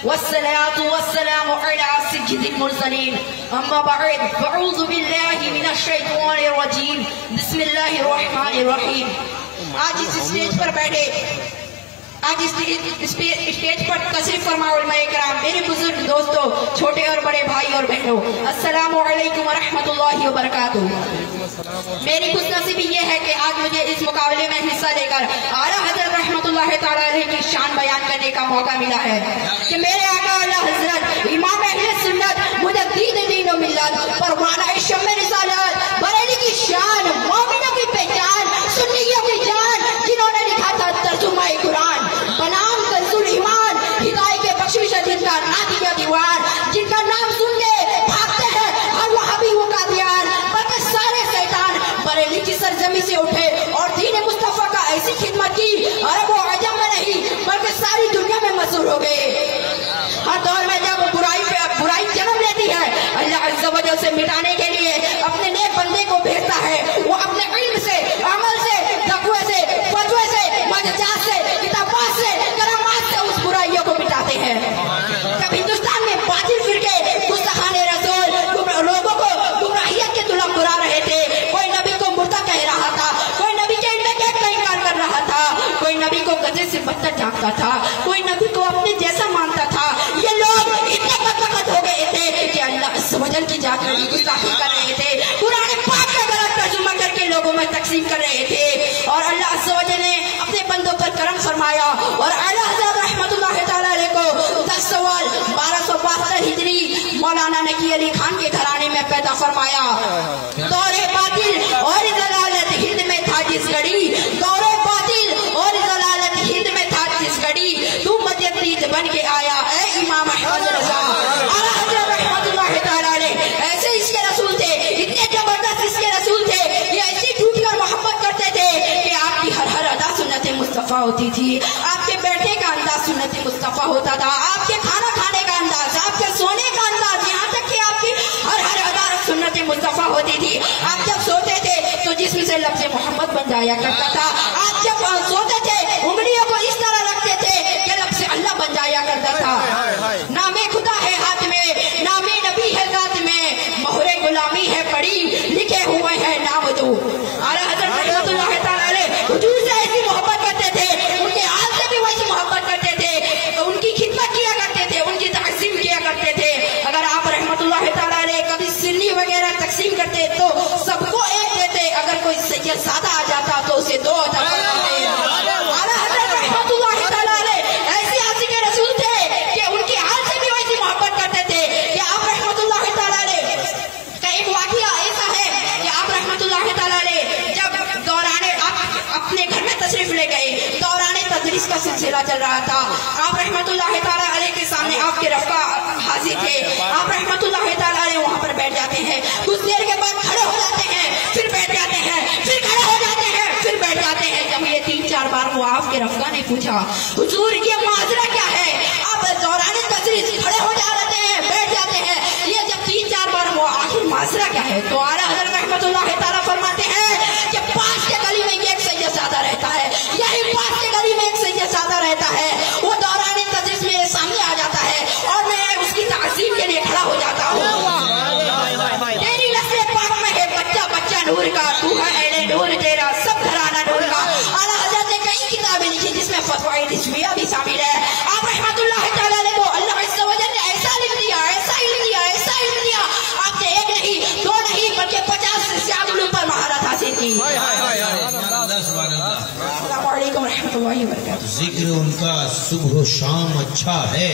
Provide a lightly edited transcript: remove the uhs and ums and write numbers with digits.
वस्सलातु वस्सलामु अला सय्यिदिल मुरसलीन अम्मा बअद अऊज़ु बिल्लाहि मिनश शैतानिर रजीम बिस्मिल्लाहिर रहमानिर रहीम। आज इस स्टेज पर बैठे, आज इस स्टेज पर तशरीफ फरमा उलमाए किराम, मेरे बुजुर्ग दोस्तों, छोटे और बड़े भाई और बहनों, अस्सलामु अलैकुम व रहमतुल्लाहि व बरकातुहू। मेरी खुशनसीबी ये है कि आज मुझे इस मुकाबले में हिस्सा लेकर आला हज़रत रहमतुल्लाहि तआला अलैहि की शान बयान करने का मौका मिला है कि मेरे आका आला हज़रत इमाम अहले सुन्नत मुजद्दिद दीन व मिल्लत परवाना शम्मे रिसालत बरेली की शान, मोमिनों की पहचान, सुन्नियों की जान, जिन्होंने लिखा था तर्जुमाए कुरान, बनाम कंजुल ईमान, हिदायत के बख्शिश जिनका नादिया दीवार, जिनका नाम सुन के भागते हैं हर वहाबी वो कादियान, बल्कि सारे शैतान बरेली की सरजमी से उठे और दीन मुस्तफा का ऐसी खिदमत की अरब व अजम में नहीं बल्कि सारी दुनिया में मशहूर हो गए। हर दौर में जब बुराई जन्म लेती है, अल्लाह अज़्ज़ व जल से मिटाने के लिए अपने नेक बंदे को भेजता है। वो अपने इल्म से, अमल से, तक़वा से, फतवे से, मजजात से, किताबात से, करामात से उस बुराइयों को मिटाते हैं। जब हिंदुस्तान में बातिल फिरके गुस्ताखाने रसूल लोगों को गुमराहियत के तुलम बुला रहे थे, कोई नबी को मुर्दा कह रहा था, कोई नबी के इंतकाल का इनकार कर रहा था, कोई नबी को गधे से बदतर झांकता था, कोई नबी को अपने जैसा मानता था, ये लोग इतने बदबख्त हो गए थे कि अल्लाह अज़्ज़ व जल की जाकर गुस्ताखी कर रहे थे, कुरान पाक का गलत तर्जुमा करके लोगों में तकसीम कर रहे थे। और अल्लाह अज़्ज़ व जल ने अपने बंदों पर करम फरमाया और आला हज़रत रहमतुल्लाहि तआला अलैहि को 10 सवाल 1272 हिजरी मौलाना नकी अली खान के घराने में पैदा फरमाया। दौरे बातिल और ज़लालत हिंद में था जिस घड़ी, दौरे बातिल और ज़लालत हिंद में था जिस घड़ी, तू मुजद्दिद बन के आया ऐ इमाम अहमद रज़ा। आला हज़रत रहमतुल्लाहि तआला अलैहि ऐसे इसके रसूल थे, इतने जबरदस्त इसके रसूल थे, ये ऐसी टूटी और मोहब्बत करते थे कि आपकी हर अदा सुन्नत मुस्तफ़ा होती थी, आपके बैठने का अंदाज सुन्नत मुस्तफ़ा होता था, आपके खाना खाने का अंदाज, आपके सोने का अंदाज, यहाँ तक कि आपकी हर अदा सुन्नत मुस्तफ़ा होती थी। आप जब सोते थे तो जिस्म से लफ्ज़ मोहम्मद बन जाया करता था, आप जब सोते थे उंगलियों को इस तरह रखते थे कि लफ्ज़ अल्लाह बन जाया करता था। नामे खुदा है हाथ में, नामे नबी है ज़ात में, मोहरे गुलामी है पड़ी, लिखे हुए हैं नाम दो। आला हज़रत रहमतुल्लाहि तआला अलैहि हुजूर से ऐसी मोहब्बत करते थे, उनके हाल से भी वैसी मोहब्बत करते थे, उनकी खिदमत किया करते थे, उनकी तक़सीम किया करते थे। अगर आप रहमतुल्लाहि तआला अलैहि कभी सिरनी वगैरह तक़सीम करते तो सबको एक देते, अगर कोई सैयद सादा आ जाता तो उसे 2 अता फरमाते। आला हज़रत रहमतुल्लाहि तआला अलैहि ऐसे आशिक़ रसूल थे कि उनके हाल से भी वैसी मोहब्बत करते थे कि आप रहमतुल्लाहि तआला अलैहि का एक वाक़या ऐसा है कि आप रहमतुल्लाहि तआला अलैहि जब दौराने आप अपने घर में तशरीफ ले गए, दौराने तदरीस का सिलसिला चल रहा था, आप रहमतुल्लाहि तआला अलैहि के सामने आपके रफ़ा हाजिर थे, आप रहमतुल्लाहि तआला अलैहि वहाँ पर बैठ जाते हैं, कुछ देर के बाद खड़े हो जाते हैं, फिर बैठ जाते हैं, फिर खड़े हो जाते हैं, फिर बैठ जाते हैं। जब ये 3-4 बार वो आपके रफ़ा ने पूछा, हुजूर ये माजरा क्या है, आप दौराने तदरीस खड़े हो जाते हैं, बैठ जाते हैं, ये जब 3-4 बार वो आखिर माजरा क्या है, तो आला हज़रत रहमतुल्लाहि तआला फरमाते हैं कि पास के गली में एक सैयद सादा रहता है, यही पास के गली में एक सैयद सादा रहता है, वो दौराने तदरीस में सामने आ जाता है और मैं उसकी ताज़ीम के लिए खड़ा हो जाता हूँ। तेरी नस्ल पाक में है बच्चा बच्चा नूर का, तू है अहले नूर, तेरा सब घराना नूर का। आला हज़रत ने कई किताबें लिखी जिसमें फ़तवाए रिज़विया भी शामिल है। आप रहमतुल्लाहि तआला अलैहि को अल्लाह अज़्ज़ व जल ने ऐसा लिख दिया, ऐसा इल्म दिया, ऐसा इल्म दिया, आपने 1 नहीं 2 नहीं बल्कि 50 से ज़्यादा उलूम पर महारत हासिल की। अस्सलामु अलैकुम रहमतुल्लाहि व बरकातुहू। जिक्र उनका सुबह शाम अच्छा है।